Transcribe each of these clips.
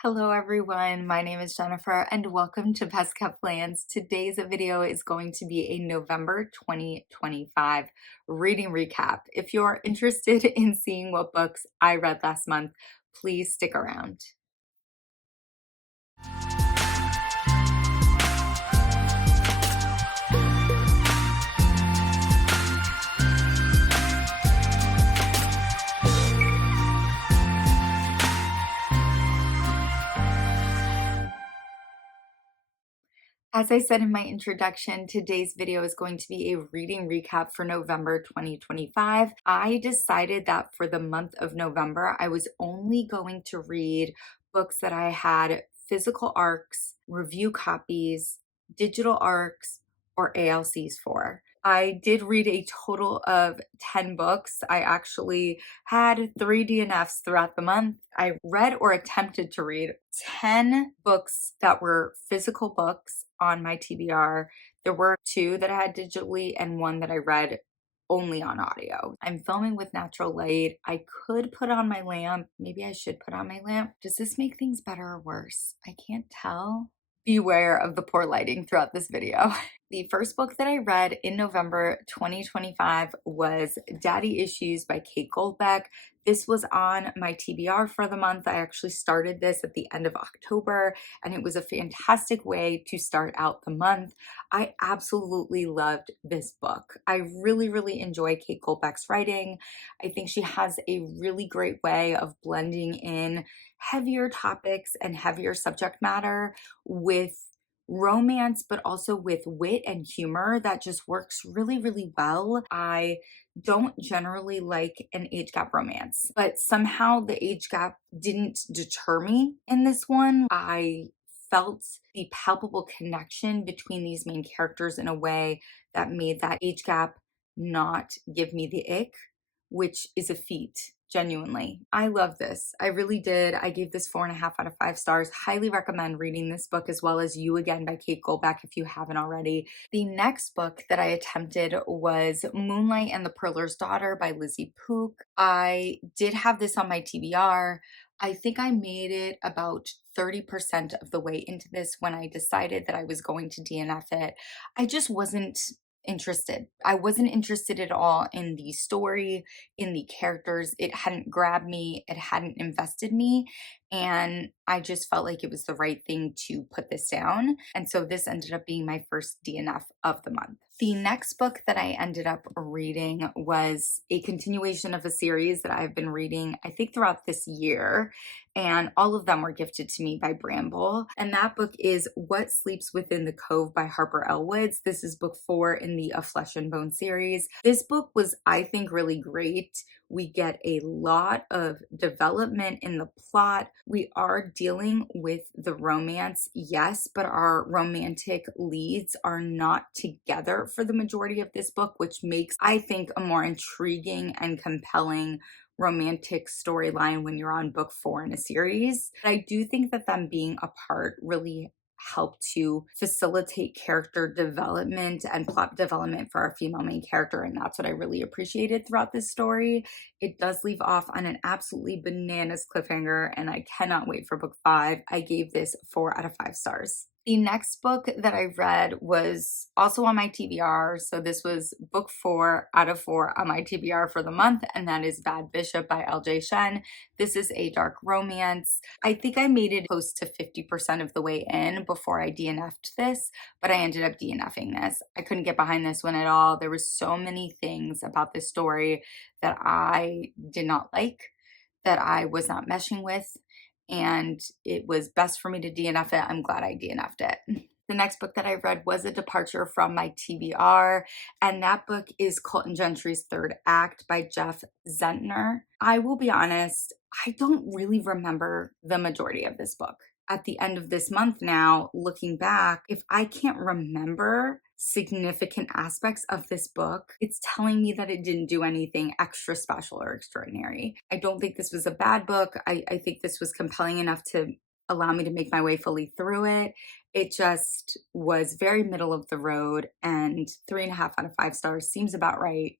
Hello everyone, my name is Jennifer and welcome to Best Kept Plans. Today's video is going to be a November 2025 reading recap. If you're interested in seeing what books I read last month, please stick around. As I said in my introduction, today's video is going to be a reading recap for November 2025. I decided that for the month of November, I was only going to read books that I had physical ARCs, review copies, digital ARCs, or ALCs for. I did read a total of 10 books. I actually had 3 DNFs throughout the month. I read or attempted to read 10 books that were physical books on my TBR. There were 2 that I had digitally and 1 that I read only on audio. I'm filming with natural light. I could put on my lamp. Maybe I should put on my lamp. Does this make things better or worse? I can't tell. Beware of the poor lighting throughout this video. The first book that I read in November 2025 was Daddy Issues by Kate Goldbeck. This was on my TBR for the month. I actually started this at the end of October, and it was a fantastic way to start out the month. I absolutely loved this book. I really enjoy Kate Goldbeck's writing. I think she has a really great way of blending in heavier topics and heavier subject matter with romance, but also with wit and humor that just works really well. I don't generally like an age gap romance, but somehow the age gap didn't deter me in this one. I felt the palpable connection between these main characters in a way that made that age gap not give me the ick, which is a feat. Genuinely. I love this. I really did. I gave this 4.5 out of 5 stars. Highly recommend reading this book as well as You Again by Kate Goldbeck if you haven't already. The next book that I attempted was Moonlight and the Pearler's Daughter by Lizzie Pook. I did have this on my TBR. I think I made it about 30% of the way into this when I decided that I was going to DNF it. I just wasn't interested. I wasn't interested at all in the story, in the characters. It hadn't grabbed me, it hadn't invested me, and I just felt like it was the right thing to put this down. And so this ended up being my first DNF of the month. The next book that I ended up reading was a continuation of a series that I've been reading, I think, throughout this year, and all of them were gifted to me by Bramble. And that book is What Sleeps Within the Cove by Harper Elwoods. This is book 4 in the A Flesh and Bone series. This book was, I think, really great. We get a lot of development in the plot. We are dealing with the romance, yes, but our romantic leads are not together for the majority of this book, which makes, I think, a more intriguing and compelling romantic storyline when you're on book 4 in a series. But I do think that them being apart really help to facilitate character development and plot development for our female main character, and that's what I really appreciated throughout this story. It does leave off on an absolutely bananas cliffhanger, and I cannot wait for book 5. I gave this 4 out of 5 stars. The next book that I read was also on my TBR, so this was book 4 out of 4 on my TBR for the month, and that is Bad Bishop by LJ Shen. This is a dark romance. I think I made it close to 50% of the way in before I DNF'd this, but I ended up DNFing this. I couldn't get behind this one at all. There were so many things about this story that I did not like, that I was not meshing with, and it was best for me to DNF it. I'm glad I DNF'd it. The next book that I read was a departure from my TBR, and that book is Colton Gentry's Third Act by Jeff Zentner. I will be honest, I don't really remember the majority of this book. At the end of this month now, looking back, if I can't remember significant aspects of this book, it's telling me that it didn't do anything extra special or extraordinary. I don't think this was a bad book. I think this was compelling enough to allow me to make my way fully through it. It just was very middle of the road, and 3.5 out of 5 stars seems about right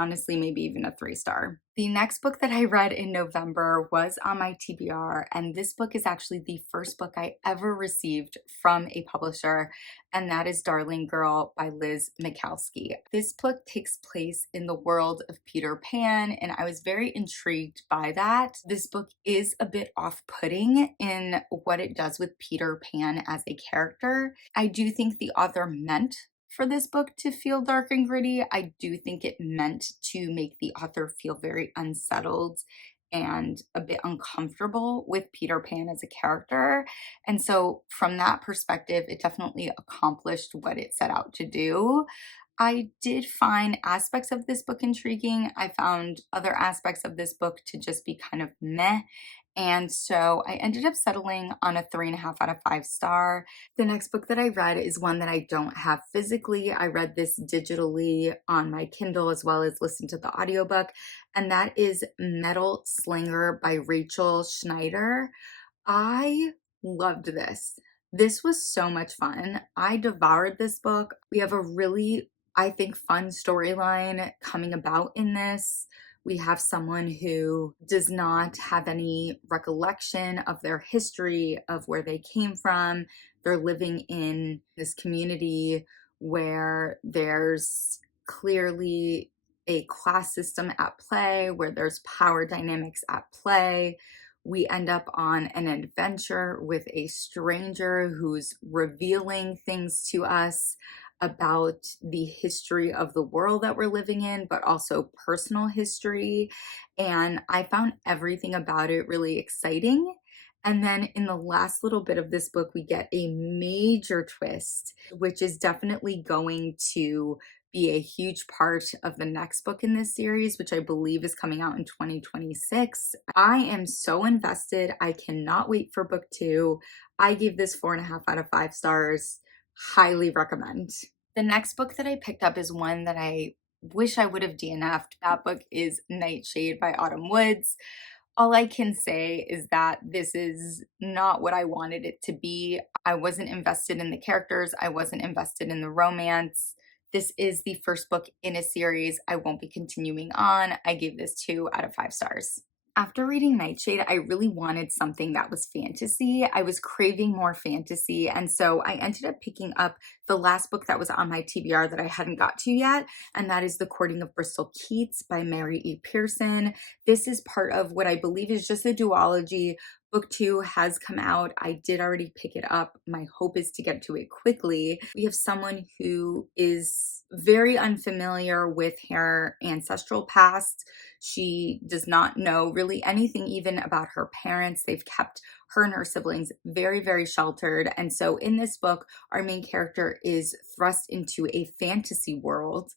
honestly, maybe even a 3-star. The next book that I read in November was on my TBR, and this book is actually the first book I ever received from a publisher, and that is Darling Girl by Liz Michalski. This book takes place in the world of Peter Pan, and I was very intrigued by that. This book is a bit off-putting in what it does with Peter Pan as a character. I do think the author meant for this book to feel dark and gritty. I do think it meant to make the author feel very unsettled and a bit uncomfortable with Peter Pan as a character. And so from that perspective, it definitely accomplished what it set out to do. I did find aspects of this book intriguing. I found other aspects of this book to just be kind of meh. And so I ended up settling on a 3.5 out of 5 star. The next book that I read is one that I don't have physically. I read this digitally on my Kindle as well as listened to the audiobook, and that is Metal Slinger by Rachel Schneider. I loved this. This was so much fun. I devoured this book. We have a really, I think, fun storyline coming about in this. We have someone who does not have any recollection of their history, of where they came from. They're living in this community where there's clearly a class system at play, where there's power dynamics at play. We end up on an adventure with a stranger who's revealing things to us about the history of the world that we're living in, but also personal history. And I found everything about it really exciting. And then in the last little bit of this book, we get a major twist, which is definitely going to be a huge part of the next book in this series, which I believe is coming out in 2026. I am so invested. I cannot wait for book 2. I gave this 4.5 out of 5 stars. Highly recommend. The next book that I picked up is one that I wish I would have DNF'd. That book is Nightshade by Autumn Woods. All I can say is that this is not what I wanted it to be. I wasn't invested in the characters. I wasn't invested in the romance. This is the first book in a series. I won't be continuing on. I gave this 2 out of 5 stars. After reading Nightshade, I really wanted something that was fantasy. I was craving more fantasy, and so I ended up picking up the last book that was on my TBR that I hadn't got to yet, and that is The Courting of Bristol Keats by Mary E. Pearson. This is part of what I believe is just a duology. Book 2 has come out. I did already pick it up. My hope is to get to it quickly. We have someone who is very unfamiliar with her ancestral past. She does not know really anything even about her parents. They've kept her and her siblings very, very sheltered. And so in this book, our main character is thrust into a fantasy world,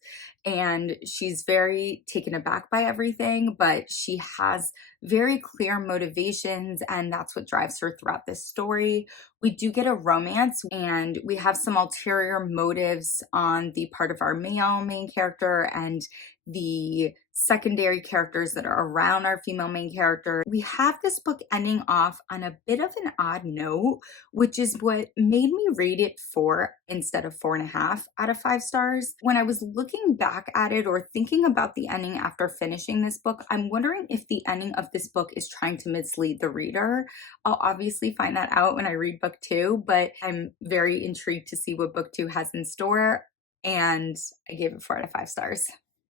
and she's very taken aback by everything, but she has very clear motivations, and that's what drives her throughout this story. We do get a romance, and we have some ulterior motives on the part of our male main character and the secondary characters that are around our female main character. We have this book ending off on a bit of an odd note, which is what made me rate it 4 instead of 4.5 out of 5 stars. When I was looking back at it or thinking about the ending after finishing this book, I'm wondering if the ending of this book is trying to mislead the reader. I'll obviously find that out when I read book 2, but I'm very intrigued to see what book 2 has in store, and I gave it 4 out of 5 stars.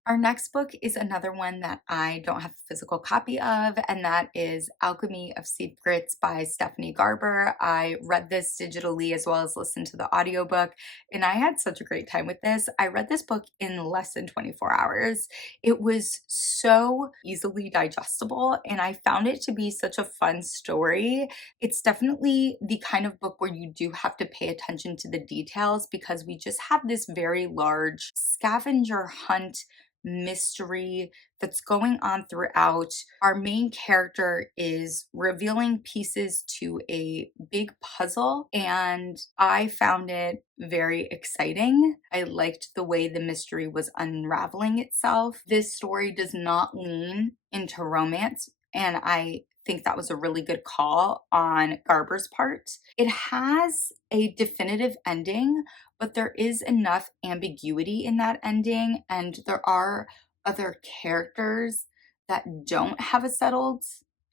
Our next book is another one that I don't have a physical copy of, and that is Alchemy of Secrets by Stephanie Garber. I read this digitally as well as listened to the audiobook, and I had such a great time with this. I read this book in less than 24 hours. It was so easily digestible, and I found it to be such a fun story. It's definitely the kind of book where you do have to pay attention to the details, because we just have this very large scavenger hunt mystery that's going on throughout. Our main character is revealing pieces to a big puzzle, and I found it very exciting. I liked the way the mystery was unraveling itself. This story does not lean into romance, and I think that was a really good call on Garber's part. It has a definitive ending, but there is enough ambiguity in that ending, and there are other characters that don't have a settled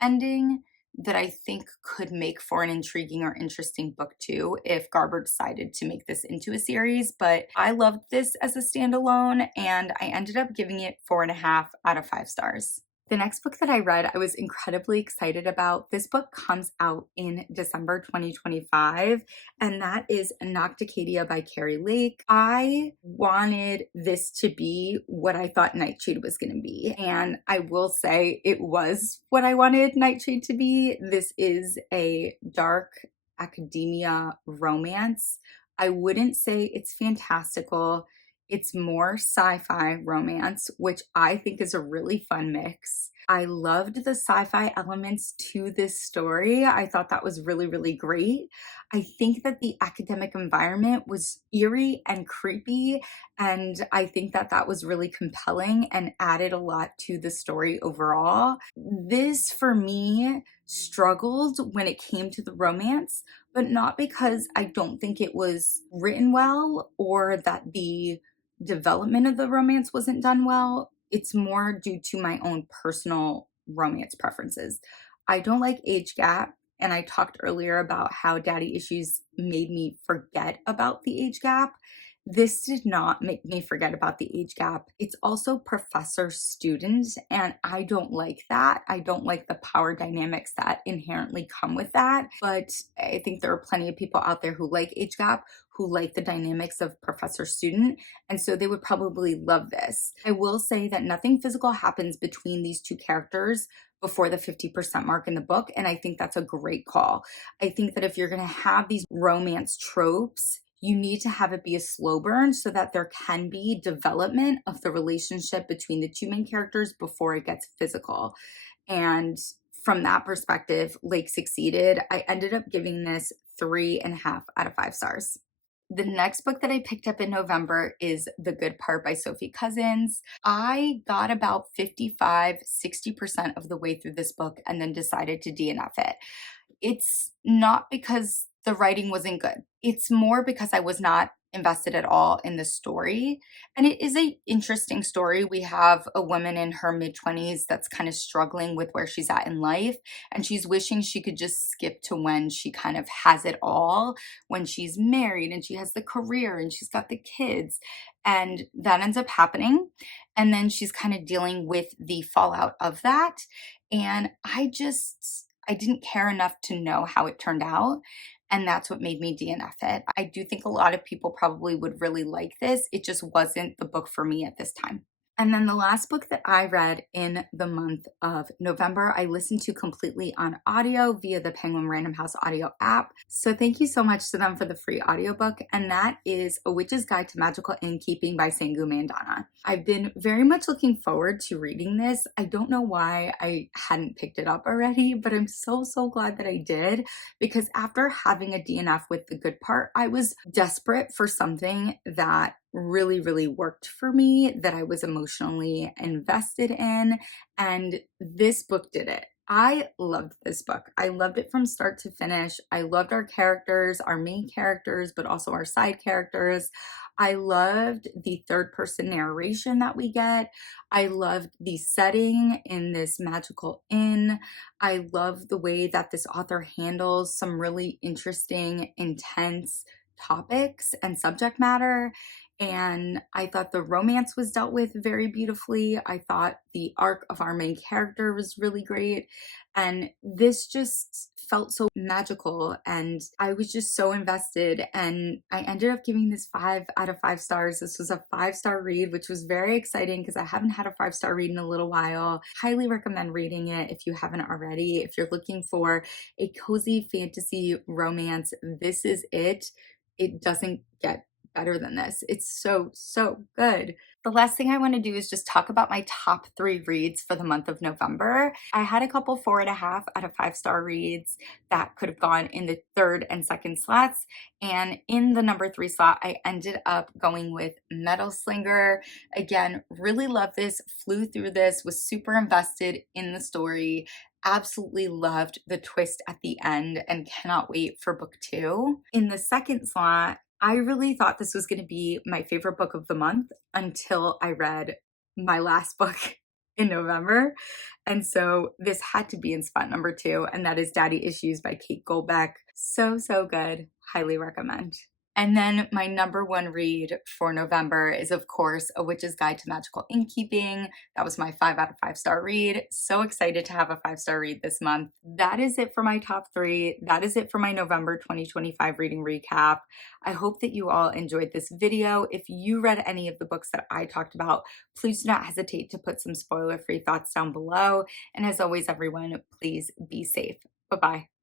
ending that I think could make for an intriguing or interesting book too if Garber decided to make this into a series. But I loved this as a standalone and I ended up giving it 4.5 out of 5 stars. The next book that I read, I was incredibly excited about. This book comes out in December 2025, and that is Nocticadia by Keri Lake. I wanted this to be what I thought Nightshade was going to be, and I will say it was what I wanted Nightshade to be. This is a dark academia romance. I wouldn't say it's fantastical. It's more sci-fi romance, which I think is a really fun mix. I loved the sci-fi elements to this story. I thought that was really, really great. I think that the academic environment was eerie and creepy, and I think that that was really compelling and added a lot to the story overall. This, for me, struggled when it came to the romance, but not because I don't think it was written well or that the development of the romance wasn't done well. It's more due to my own personal romance preferences. I don't like age gap, and I talked earlier about how daddy issues made me forget about the age gap. This did not make me forget about the age gap. It's also professor student, and I don't like that. I don't like the power dynamics that inherently come with that. But I think there are plenty of people out there who like age gap, who like the dynamics of professor student, and so they would probably love this. I will say that nothing physical happens between these two characters before the 50% mark in the book, and I think that's a great call. I think that if you're going to have these romance tropes, you need to have it be a slow burn so that there can be development of the relationship between the two main characters before it gets physical. And from that perspective, Lake succeeded. I ended up giving this 3.5 out of 5 stars. The next book that I picked up in November is The Good Part by Sophie Cousens. I got about 55-60% of the way through this book and then decided to DNF it. It's not because the writing wasn't good. It's more because I was not invested at all in the story. And it is an interesting story. We have a woman in her mid-20s that's kind of struggling with where she's at in life. And she's wishing she could just skip to when she kind of has it all, when she's married and she has the career and she's got the kids. And that ends up happening. And then she's kind of dealing with the fallout of that. And I didn't care enough to know how it turned out. And that's what made me DNF it. I do think a lot of people probably would really like this. It just wasn't the book for me at this time. And then the last book that I read in the month of November, I listened to completely on audio via the Penguin Random House audio app. So thank you so much to them for the free audiobook. And that is A Witch's Guide to Magical Innkeeping by Sangu Mandanna. I've been very much looking forward to reading this. I don't know why I hadn't picked it up already, but I'm so glad that I did, because after having a DNF with The Good Part, I was desperate for something that really worked for me, that I was emotionally invested in, and this book did it. I loved this book. I loved it from start to finish. I loved our characters, our main characters, but also our side characters. I loved the third person narration that we get. I loved the setting in this magical inn. I love the way that this author handles some really interesting, intense topics and subject matter. And I thought the romance was dealt with very beautifully. I thought the arc of our main character was really great. And this just felt so magical. And I was just so invested. And I ended up giving this 5 out of 5 stars. This was a 5-star read, which was very exciting because I haven't had a 5-star read in a little while. Highly recommend reading it if you haven't already. If you're looking for a cozy fantasy romance, this is it. It doesn't get better than this. It's so good. The last thing I want to do is just talk about my top 3 reads for the month of November. I had a couple 4.5 out of 5-star reads that could have gone in the 3rd and 2nd slots. And in the number 3 slot, I ended up going with Metal Slinger. Again, really loved this, flew through this, was super invested in the story. Absolutely loved the twist at the end and cannot wait for book 2. In the 2nd slot, I really thought this was going to be my favorite book of the month until I read my last book in November. And so this had to be in spot number 2, and that is Daddy Issues by Kate Goldbeck. So, so good. Highly recommend. And then my number 1 read for November is, of course, A Witch's Guide to Magical Innkeeping. That was my 5 out of 5 star read. So excited to have a 5-star read this month. That is it for my top 3. That is it for my November 2025 reading recap. I hope that you all enjoyed this video. If you read any of the books that I talked about, please do not hesitate to put some spoiler-free thoughts down below. And as always, everyone, please be safe. Bye-bye.